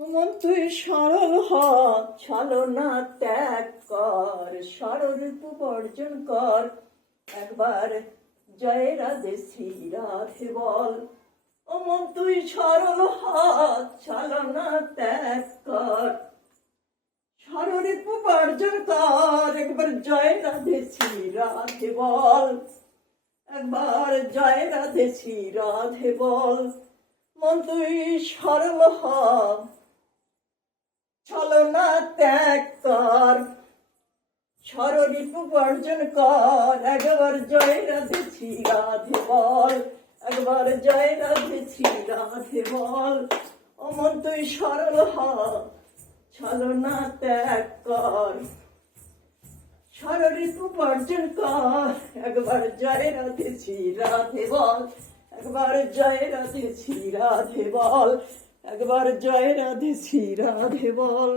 মন তুই সরল হ, ছলনা ত্যাগ কর, ষড়রূপ বর্জন কর, একবার জয় রাধে শ্রী রাধে বল। ও মন তুই সরল হ, ছলনা ত্যাগ কর, ষড়রূপ বর্জন কর, একবার জয় রাধে শ্রী রাধে বল, একবার জয় রাধে শ্রী রাধে বল। মন তুই সরল হ, ছলনা ত্যাগ কর, ষড়রূপ বর্জন কর, একবার জয় রাধে শ্রী রাধে বল, একবার জয় রাধে শ্রী রাধে বল। ও মন তুই সরল হ, ছলনা ত্যাগ কর, ষড়রূপ বর্জন কর, একবার জয় রাধে শ্রী রাধে বল, একবার জয় রাধে শ্রী রাধে বল, একবার জয় রাধে শ্রী রাধে বল।